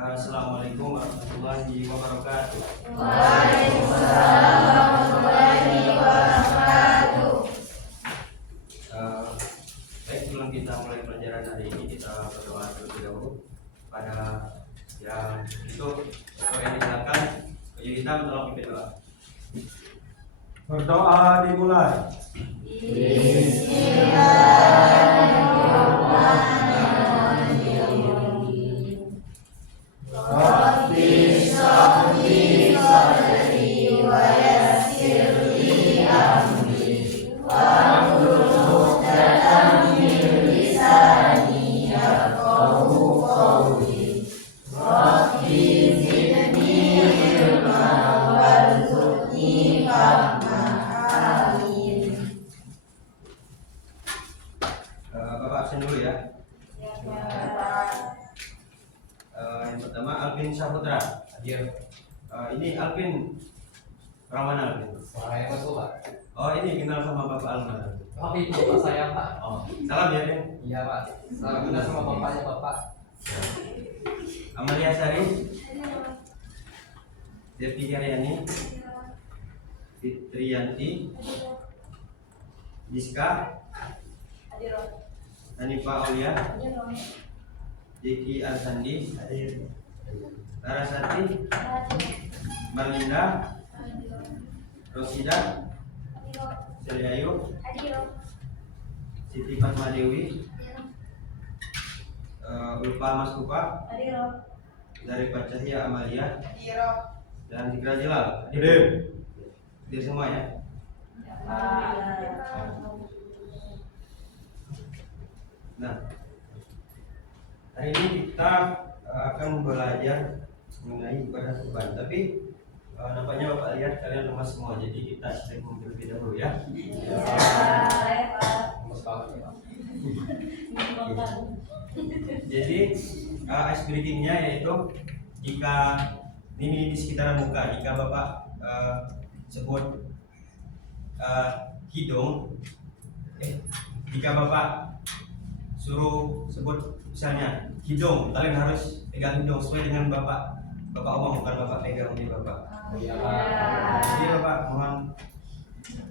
Assalamualaikum warahmatullahi wabarakatuh. Waalaikumsalam warahmatullahi wabarakatuh. Baik, sebelum kita mulai pelajaran hari ini, kita berdoa terlebih dahulu pada yang itu yang disilakan. Jadi kita tolong pimpin doa. Berdoa dimulai. Bapak absen dulu ya. Yang pertama Alvin Saputra. Hadir. Ini Alvin orang mana Alvin? Orang yang masuk, Pak. Oh, ini kenal sama Bapak Alma. Tapi itu bapak saya, Pak. Oh, salam ya, Vin. Iya, Pak. Salam kenal sama bapaknya, Bapak. Amalia Sari, Devi Karyani, Fitriyanti, Jiska, Hanifa Aulia, Jeki Arsandi, Larasati, Marlinda, Rosida, Seliayu, Siti Fatma Dewi, Ulfa Mas Kupa, dari Cahya Amalia, dan Zikra Jilal. Hadir. Hadir semua ya. Nah, hari ini kita akan belajar mengenai ibadah kurban. Tapi nampaknya Bapak lihat kalian lemas semua, jadi kita istirahat terlebih dahulu ya. Mas banget, Pak. Jadi ice breaking-nya yaitu jika ini di sekitaran muka, jika Bapak sebut hidung, jika Bapak suruh sebut misalnya hidung, kalian harus pegang hidung sesuai dengan Bapak omong, bukan Bapak pegang di Bapak. Iya, Pak. Jadi Bapak mohon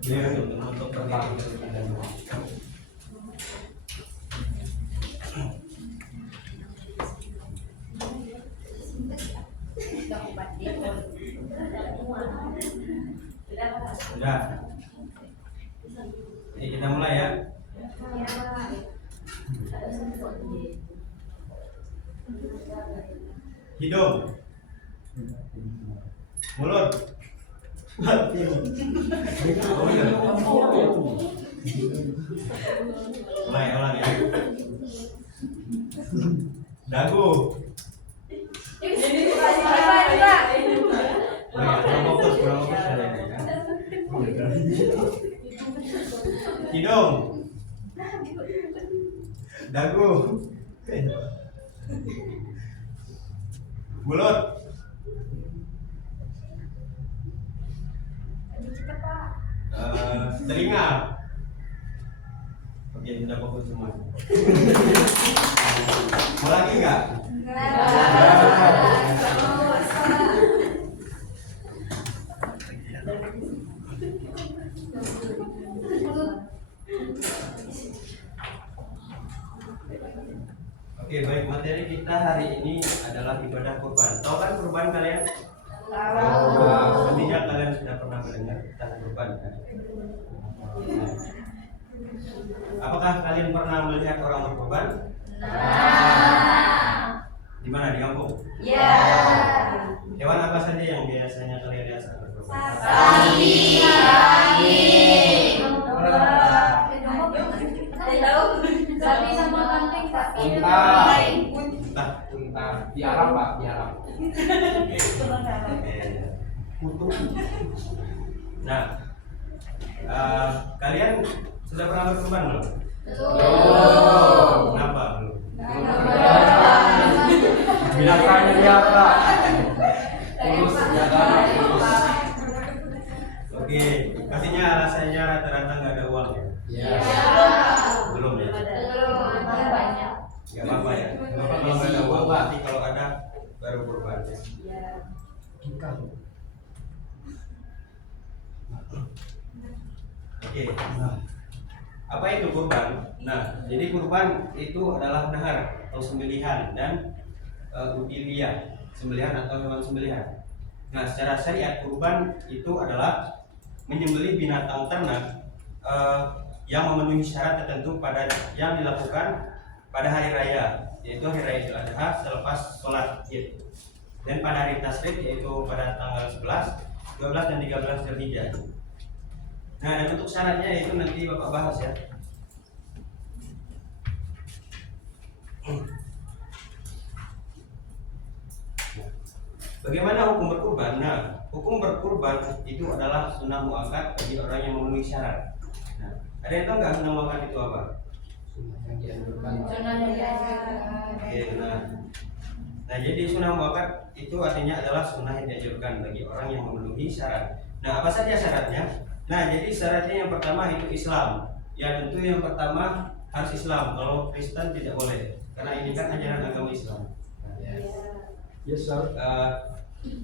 beliau untuk berdiri. Sudah. Jadi kita mulai ya. Hidung, mulut, mulai ulang ya. Dagu, kurang fokus kalian ya. Hidung, dagu, mulut, telinga. Oke, sudah fokus semua. Mau lagi nggak? Oke, baik, materi kita hari ini adalah ibadah kurban. Tahu kan kurban kalian? Tentunya kalian sudah pernah mendengar tentang kurban kan? Apakah kalian pernah melihat orang berkurban? Di mana, di kampung? Ya. Hewan apa saja yang biasanya kalian lihat saat berkurban? Sapi, sapi sama kambing, Pak. Unta. Di Arab, Pak. Di Arab. Nah, kalian sudah pernah berkurban belum? Belum. Kenapa belum? Belum. Oke. Apa itu kurban? Nah, jadi kurban itu adalah nahar atau sembelihan dan udhiyah, sembelihan atau hewan sembelihan. Nah, secara syariat kurban itu adalah menyembelih binatang ternak yang memenuhi syarat tertentu pada yang dilakukan pada hari raya, yaitu hari raya Idul Adha selepas sholat Id, dan pada hari Tasyrik yaitu pada tanggal 11, 12 dan 13 Dzulhijjah. Nah, dan untuk syaratnya itu nanti Bapak bahas ya. Bagaimana hukum berkurban? Nah, hukum berkurban itu adalah sunnah muakkad bagi orang yang memenuhi syarat. Nah, ada yang tahu nggak sunnah muakkad itu apa? Yang dianjurkan. Sunnah yang dianjurkan. Oke, nah jadi sunnah muakkad itu artinya adalah sunnah yang dianjurkan bagi orang yang memenuhi syarat. Nah, apa saja syaratnya? Nah, jadi syaratnya yang pertama itu Islam. Ya, tentu yang pertama harus Islam. Kalau Kristen tidak boleh, karena ini kan ajaran agama Islam. Yes, sir.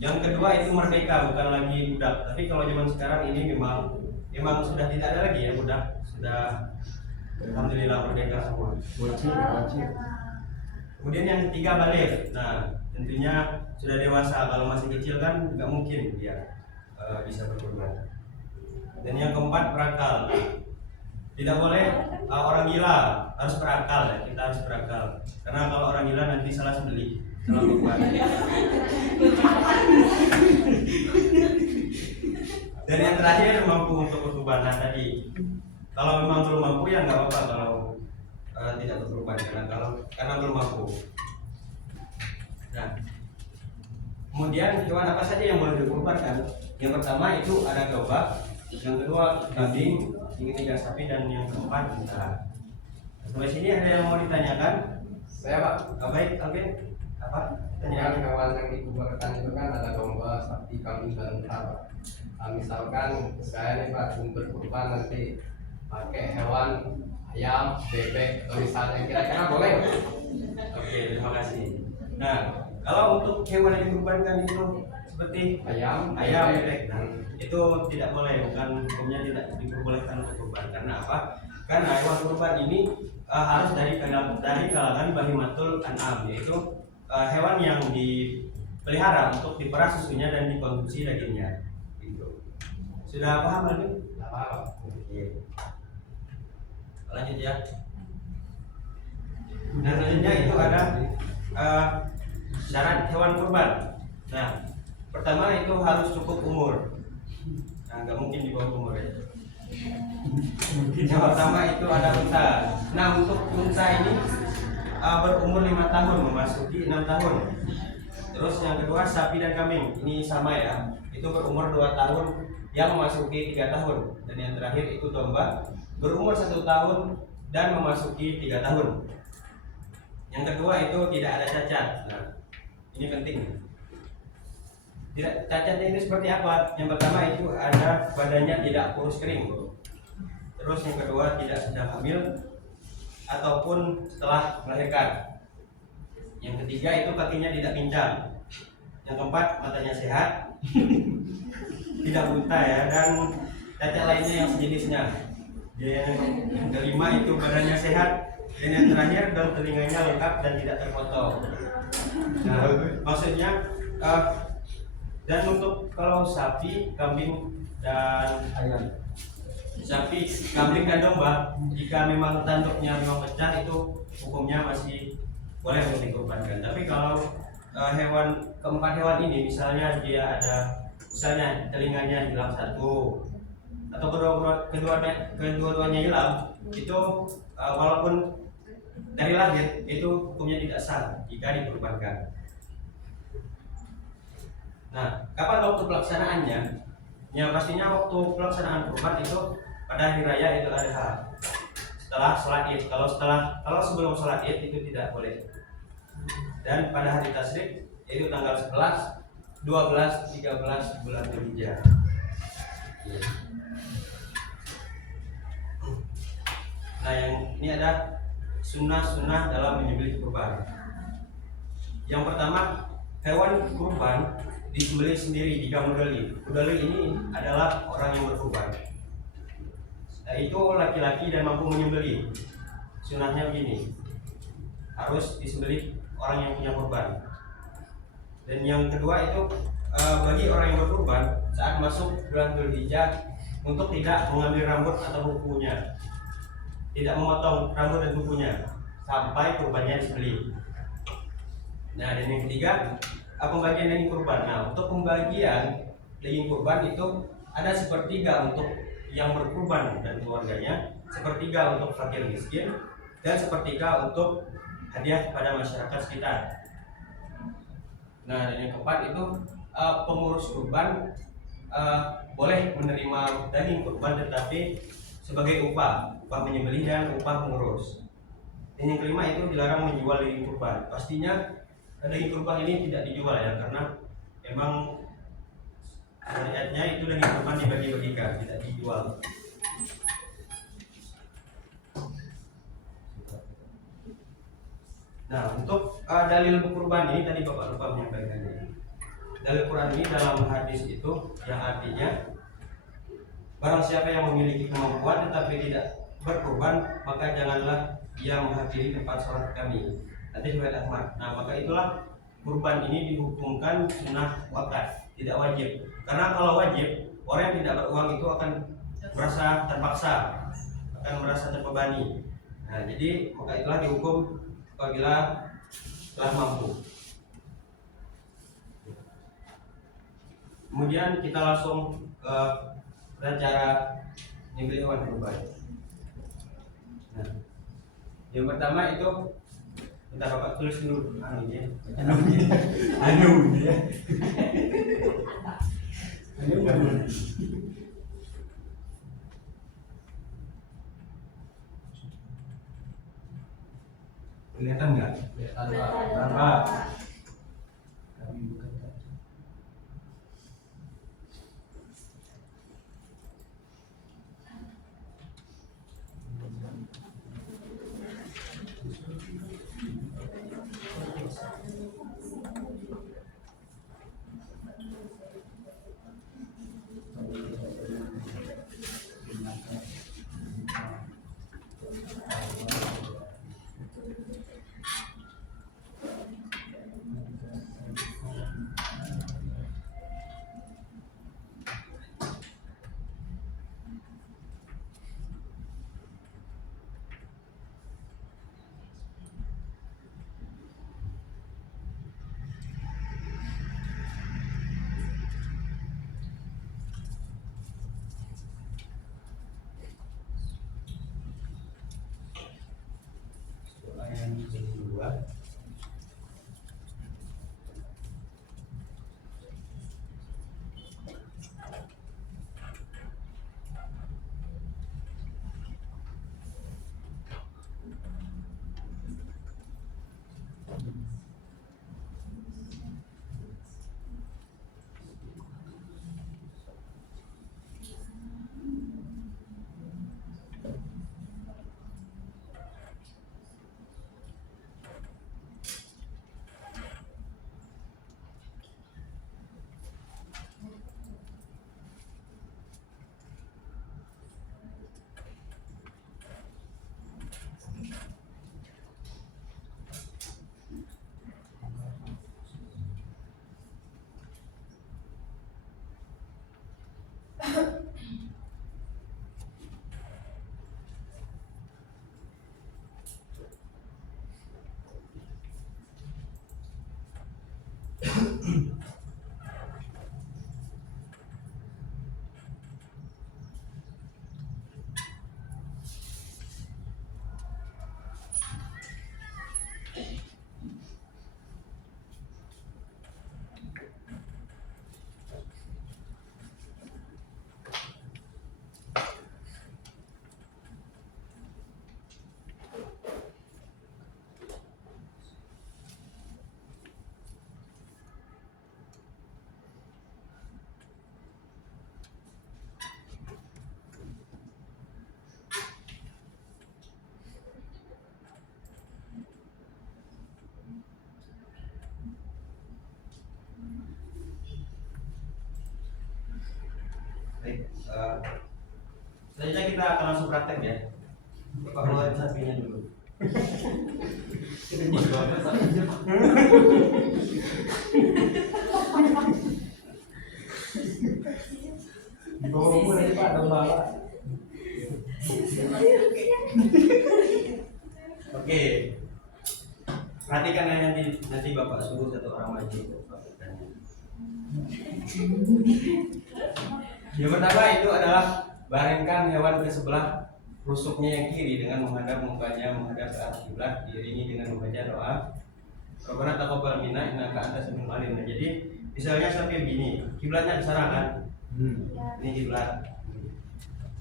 Yang kedua itu merdeka, bukan lagi budak. Tapi kalau zaman sekarang ini memang sudah tidak ada lagi ya budak, sudah alhamdulillah merdeka semua. Wajib. Kemudian yang ketiga balik. Nah, tentunya sudah dewasa. Kalau masih kecil kan nggak mungkin dia bisa berkurban. Dan yang keempat berakal. Tidak boleh orang gila, harus berakal ya. Kita harus berakal. Karena kalau orang gila nanti salah sembelih, salah kurban. Dan yang terakhir mampu untuk berkurban. Nah tadi, kalau memang belum mampu ya nggak apa-apa kalau tidak berkurban, karena belum mampu. Nah, kemudian hewan apa saja yang boleh dikurbankan? Yang pertama itu ada domba, yang kedua kambing, yang ketiga sapi, dan yang keempat unta. Sampai sini ada yang mau ditanyakan? Saya Pak. Baik, Alvin. Apa? Dengan Tanyakan. hewan yang dikurbankan itu kan ada domba, sapi, kambing, dan unta Pak. Nah, misalkan saya nih Pak berkurban nanti pakai hewan ayam, bebek, atau misalnya kira-kira boleh nggak? Oke, terima kasih. Nah, kalau untuk hewan yang dikurbankan itu seperti Ayam, bebek, nah, itu tidak boleh, bukan hukumnya tidak diperbolehkan untuk kurban. Karena apa? Karena hewan kurban ini harus dari kalangan bahimatul an'am, yaitu hewan yang dipelihara untuk diperah susunya dan dikonsumsi dagingnya. Gitu. Sudah paham lagi? Nggak apa-apa. Oke. Lanjut ya. Nah, selanjutnya itu ada syarat hewan kurban. Nah, pertama itu harus cukup umur. Nah, nggak mungkin di bawah umur ya. Yang pertama itu ada unta. Nah, untuk unta ini berumur 5 tahun memasuki 6 tahun. Terus yang kedua sapi dan kambing, ini sama ya. Itu berumur 2 tahun yang memasuki 3 tahun. Dan yang terakhir itu domba berumur 1 tahun dan memasuki 3 tahun. Yang kedua itu tidak ada cacat. Nah, ini penting. Tidak, cacatnya itu seperti apa? Yang pertama itu ada badannya tidak kurus kering. Terus yang kedua tidak sedang hamil ataupun setelah melahirkan. Yang ketiga itu kakinya tidak pincang. Yang keempat matanya sehat, tidak buta ya, dan cacat lainnya yang sejenisnya. Yang kelima itu badannya sehat, dan yang terakhir daun telinganya lengkap dan tidak terpotong. Nah, maksudnya dan untuk kalau sapi, kambing dan Ayam. sapi, kambing dan domba, jika memang tanduknya memang pecah itu hukumnya masih boleh untuk dikurbankan. Tapi kalau keempat hewan ini misalnya dia ada misalnya telinganya hilang satu atau kedua-duanya hilang, itu walaupun dari lahir itu hukumnya tidak sah jika dikurbankan. Nah, kapan waktu pelaksanaannya? Ya pastinya waktu pelaksanaan kurban itu pada hari raya Idul Adha. Setelah sholat Id. Kalau sebelum sholat Id itu tidak boleh. Dan pada hari Tasyrik yaitu tanggal 11, 12, 13 bulan Dzulhijjah. Nah, yang ini ada sunnah-sunnah dalam menyembelih kurban. Yang pertama, hewan kurban disembelih sendiri jika mudali. Mudali ini adalah orang yang berkurban, yaitu laki-laki dan mampu menyembelih. Sunahnya begini, harus disembelih orang yang punya kurban. Dan yang kedua itu bagi orang yang berkurban saat masuk bulan Dzulhijjah untuk tidak mengambil rambut atau kukunya, tidak memotong rambut dan kukunya sampai kurbannya disembelih. Nah, dan yang ketiga pembagian daging kurban. Nah, untuk pembagian daging kurban itu ada sepertiga untuk yang berkurban dan keluarganya, sepertiga untuk fakir miskin, dan sepertiga untuk hadiah kepada masyarakat sekitar. Nah, dan yang keempat itu pengurus kurban boleh menerima daging kurban tetapi sebagai upah menyembelih dan upah pengurus. Dan yang kelima itu dilarang menjual daging kurban. Pastinya daging kurban ini tidak dijual ya, karena memang syariatnya itu daging kurban dibagi-bagikan, tidak dijual. Nah, untuk dalil kurban ini tadi Bapak lupa menyampaikannya. Dalil Quran ini dalam hadis itu yang artinya barang siapa yang memiliki kemampuan tetapi tidak berkurban, maka janganlah ia menghadiri tempat sholat kami. Nanti riwayat Ahmad. Nah, maka itulah kurban ini dihukumkan sunnah wakat, tidak wajib. Karena kalau wajib, orang yang tidak beruang itu akan merasa terpaksa, akan merasa terbebani. Nah, jadi maka itulah dihukum apabila telah mampu. Kemudian kita langsung ke cara nyembelih hewan kurban. Nah, yang pertama itu kita Bapak tulis dulu anunya. Kelihatan nggak? Kelihatan, Pak. Berapa? Selanjutnya kita akan langsung praktek ya. Bapak keluarin sapinya dulu. Di bawahmu nanti Pak ada bala. Oke. Perhatikan ya, nanti Bapak suruh satu orang maju untuk praktekannya. Yang pertama itu adalah baringkan hewan ke sebelah rusuknya yang kiri dengan menghadap mukanya menghadap ke arah kiblat, diiringi dengan membaca doa Rabbana taqabbal minna innaka antas samiul alim. Nah, jadi misalnya sapi begini, kiblatnya ke sana kan? Ini kiblat.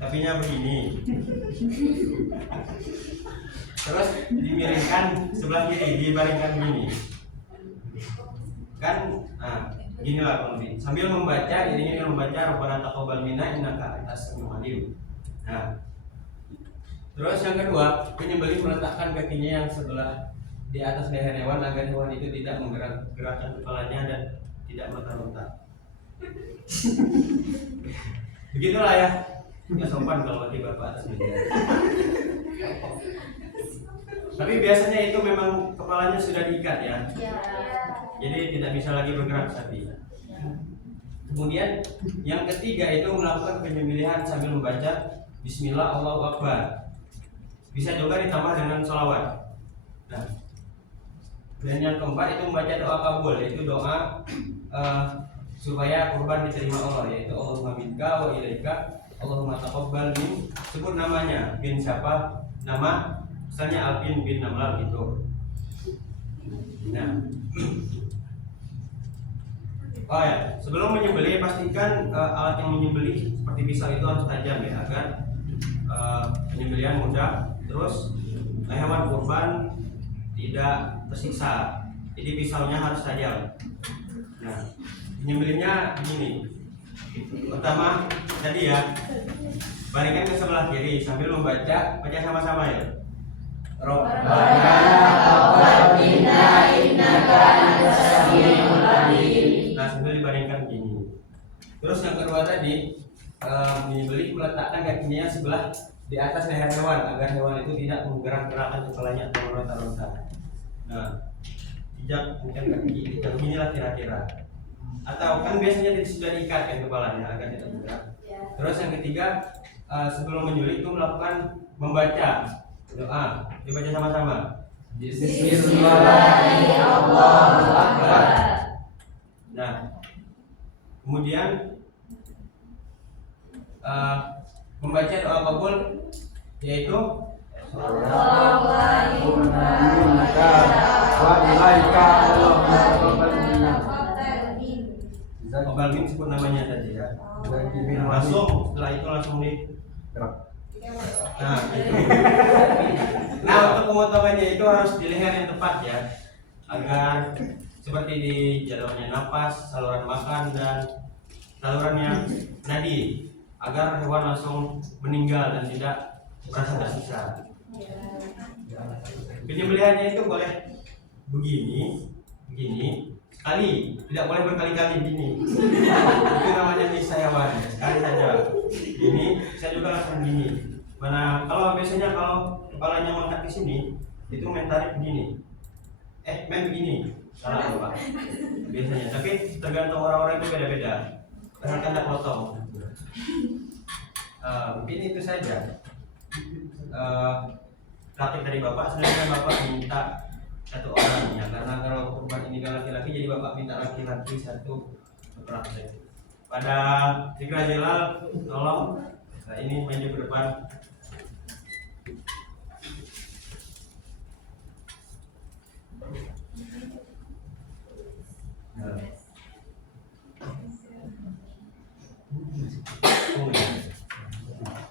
Sapinya begini. Terus dimiringkan sebelah kiri, dibaringkan begini. Kan, nah, beginilah kurang lebih. Sambil membaca, diiringi dengan membaca Rabbana taqabbal minna innaka antas samiul alim. Nah, terus yang kedua, penyembelih meletakkan kakinya yang sebelah di atas leher hewan agar hewan itu tidak menggerakkan kepalanya dan tidak meronta-ronta. Begitulah ya. Ya sopan kalau bagi bapak atas media. Tapi biasanya itu memang kepalanya sudah diikat ya. Jadi tidak bisa lagi bergerak sapi. Kemudian yang ketiga itu melakukan penyembelihan sambil membaca Bismillah Allahu Akbar. Bisa juga ditambah dengan sholawat. Nah, dan yang keempat itu membaca doa kabul, yaitu doa supaya kurban diterima Allah, yaitu Allahumma minka wa ilaika Allahumma taqabbal min. Sebut namanya, bin siapa? Nama misalnya Alvin bin Namlar gitu. Nah, oh ya, sebelum menyembelih pastikan alat yang menyembelih seperti pisau itu harus tajam ya, agar penyembelihan mudah. Terus hewan kurban tidak tersiksa. Jadi pisaunya harus tajam. Nah, penyembelihnya begini. Pertama tadi ya, baringkan ke sebelah kiri sambil baca sama-sama ya. Rabbana taqabbal minna innaka antas samiul alim. Nah, sambil dibaringkan begini. Terus yang kedua tadi, menyembelih meletakkan kakinya sebelah di atas leher hewan agar hewan itu tidak menggerak-gerakkan kepalanya atau meronta-ronta. Nah, pijak mungkin kaki kita beginilah kira-kira. Atau kan biasanya sudah diikatkan kepalanya agar tidak bergerak. Terus yang ketiga, sebelum menyembelih itu melakukan membaca doa. Dibaca sama-sama. Bismillahirrahmanirrahim. Nah, kemudian membaca doa kabul, yaitu Allahumma Innaka wa ilaika Allahumma taqabbal minna. Taqabbal min sebut namanya tadi ya. Zakimin Langsung setelah itu langsung di gerak. Nah, itu. Nah, untuk pemotongannya itu harus di leher yang tepat ya, agar seperti di jalurnya napas, saluran makan dan salurannya nadi, agar hewan langsung meninggal dan tidak merasa tersiksa. Penyembelihannya itu boleh begini, sekali, tidak boleh berkali-kali begini. Itu namanya nyiksa hewan, sekali saja. Ini saya juga langsung begini. Mana kalau biasanya kalau kepalanya mengangkat ke sini, itu main tarik begini. Main begini. Salah Pak. Biasanya, tapi tergantung orang-orang itu beda-beda. Kadang tidak potong. Mungkin itu saja. Praktik dari Bapak, sebenarnya Bapak minta satu orang ya, karena kalau kurban ini kan laki-laki, jadi Bapak minta laki-laki satu praktek. Pada Zikra Jelal, tolong ini maju ke depan. Nah.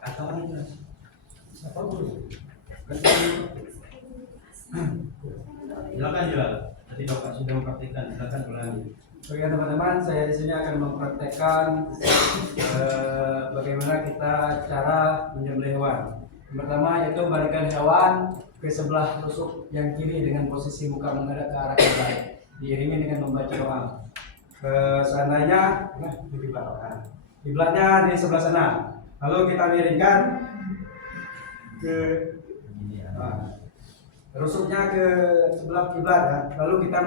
Atau ini siapa dulu? Silakan Jelal. Tadi Bapak sudah mempraktikkan, silakan ulangi. Oke teman-teman, saya di sini akan mempraktekkan bagaimana kita cara menyembelih hewan. Yang pertama yaitu balikkan hewan ke sebelah tusuk yang kiri dengan posisi muka menghadap ke arah kiblat, diiringi dengan membaca doa. Seandainya Nah, lebih belakang. Kiblatnya di sebelah sana. Lalu kita miringkan ke rusuknya ke sebelah kiblat ya. Lalu kita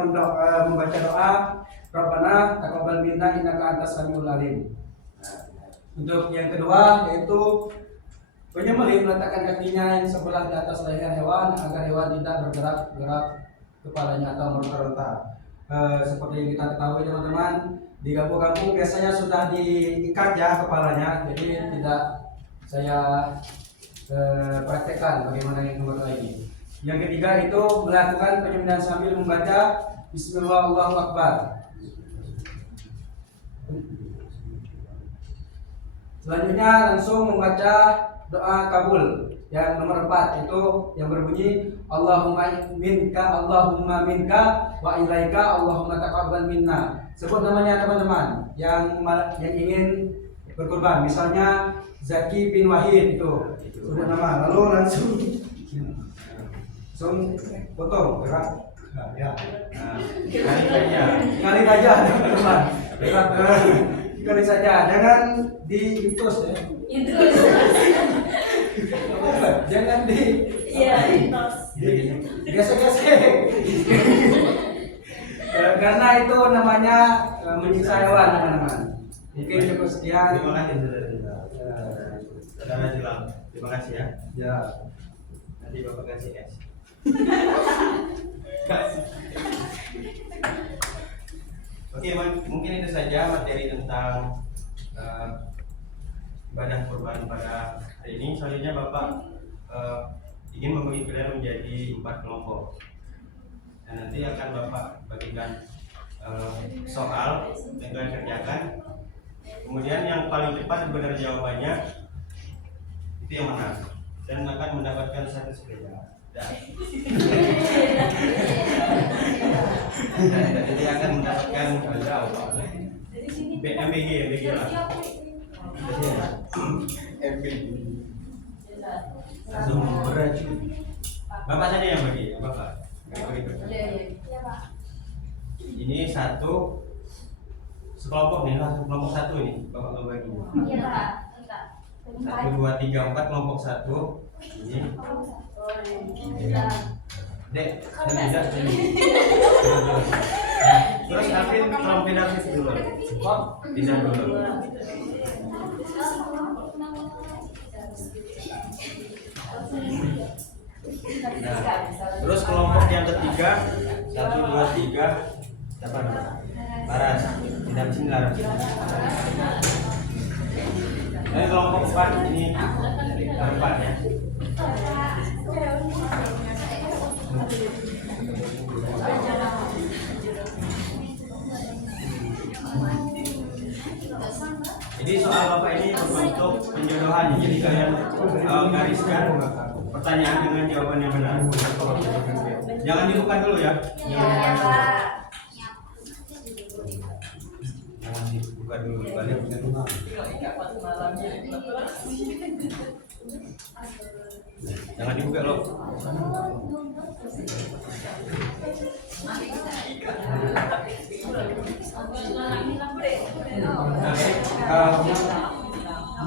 membaca doa Rabbana taqabbal minna innaka antas samiul alim. Untuk yang kedua yaitu penyembelih meletakkan kakinya yang sebelah di atas leher hewan agar hewan tidak bergerak-gerak kepalanya atau meronta-ronta. Seperti yang kita ketahui teman-teman, di kampung-kampung biasanya sudah diikat ya kepalanya, jadi tidak saya praktekkan bagaimana yang nomor ini. Yang ketiga itu melakukan penyembelihan sambil membaca Bismillah Allahu Akbar. Selanjutnya langsung membaca doa kabul yang nomor 4 itu yang berbunyi Allahumma minka wa ilaika Allahumma taqabbal minna. Sebut namanya teman-teman yang ingin berkurban, misalnya Zaki bin Wahid itu sebut nama, lalu langsung potong gerak ya. Kali saja teman-teman, kali saja, jangan diintus ya. Jangan gesek-gesek. Karena itu namanya menyiksa hewan teman-teman. Mungkin cukup sekian. Terima kasih saudara Jilang. Terima kasih ya. Ya. Nanti Bapak kasih es. Oke, mungkin itu saja materi tentang ibadah kurban pada hari ini. Selanjutnya Bapak ingin membagi kalian menjadi 4 kelompok. Dan nanti akan Bapak bagikan soal yang kalian kerjakan. Kemudian yang paling cepat benar jawabannya itu yang menang dan akan mendapatkan 1 sepeda. Jadi akan mendapatkan MBG lah. Langsung beraju. Bapak saja yang bagi, Bapak. Ini satu sekelompok nih, langsung kelompok 1 ini, Bapak mau bagi. 1, 2, 3, 4 kelompok 1. Ini. Dek, tidak sini. Terus Alvin tolong pindah sisi dulu. Pindah dulu. Nah, terus kelompok yang ketiga 1, 2, 3 siapa namanya? Laras, pindah sini Laras. Dan kelompok 4 ini 4 ya. Jadi soal Bapak ini berbentuk penjodohan. Jadi kalian gariskan pertanyaan dengan jawaban yang benar. Jangan dibuka dulu ya. Jangan dibuka dulu. Balik ke rumah. Jangan dibuka loh.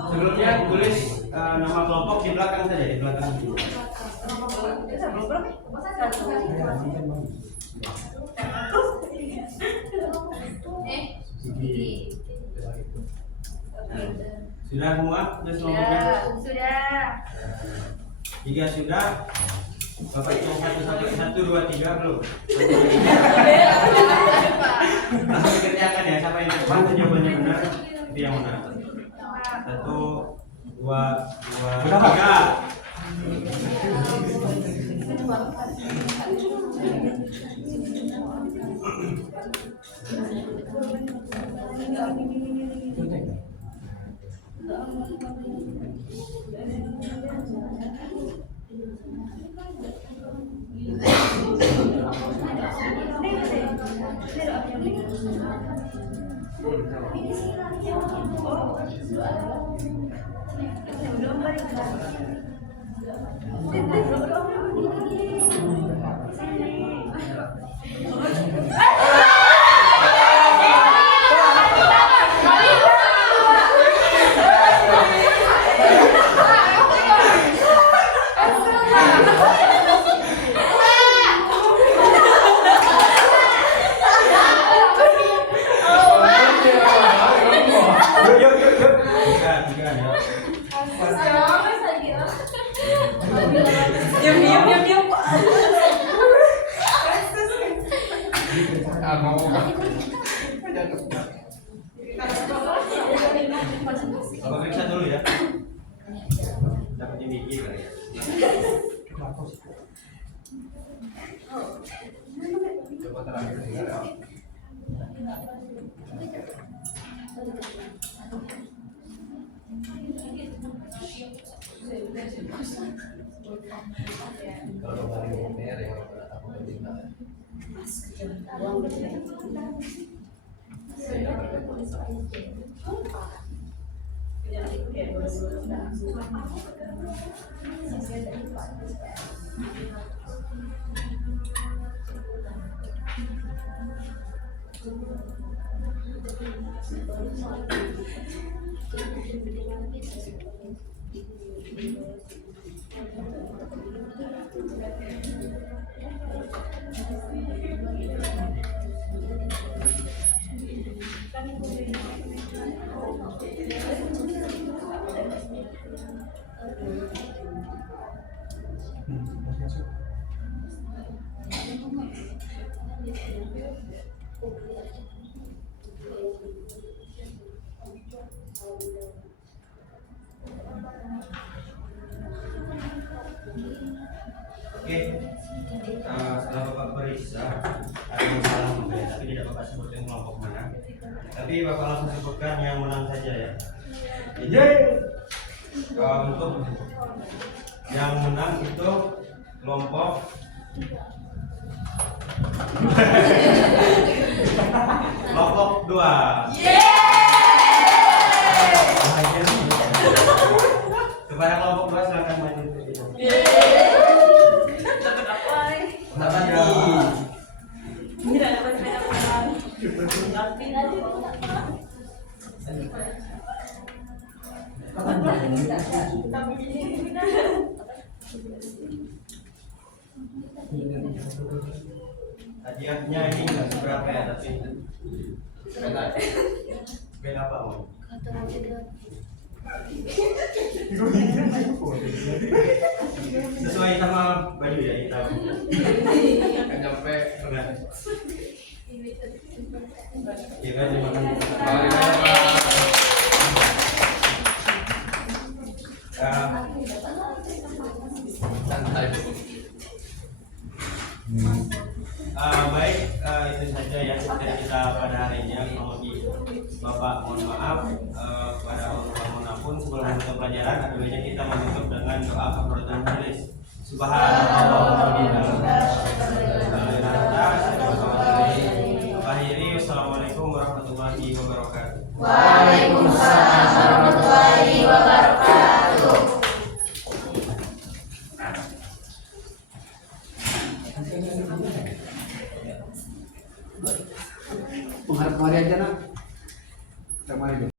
Sebelumnya tulis nama kelompok di belakang saja, di belakang. Sudah semua? Sudah. 3 sudah. Bapak hitung 1 sampai 1, 2, 3 belum? Langsung dikerjakan ya, siapa yang cepat jawabannya benar itu yang menang. 1, 2, 3. ngomong. Bapak periksa dulu ya. Dapatnya biji kali ya. Coba terakhir dengar ya. Kalau paling benar yang aku minta. Oke, setelah Bapak periksa ada masalah mungkin, tapi tidak Bapak sebutkan kelompok mana. Tapi Bapak langsung sebutkan yang menang saja ya. Jadi untuk yang menang itu kelompok kelompok 2. Kepada kelompok 2 silakan maju. Selamat hadiahnya ini nggak seberapa ya, tapi beda apa om? Sesuai sama baju ya hitam. Kan sampai Enggak. Ya kan dimakan. santai. Baik, itu saja ya materi kita pada hari ini. Kalau di Bapak mohon maaf kepada orang manapun sebelum menutup pelajaran, ada baiknya kita menutup dengan doa kafaratul majelis. Subhanallah wa bihamdihi. Wassalamualaikum warahmatullahi wabarakatuh. Waalaikumsalam warahmatullahi wabarakatuh. Mengharap kemari aja nak. Kemari.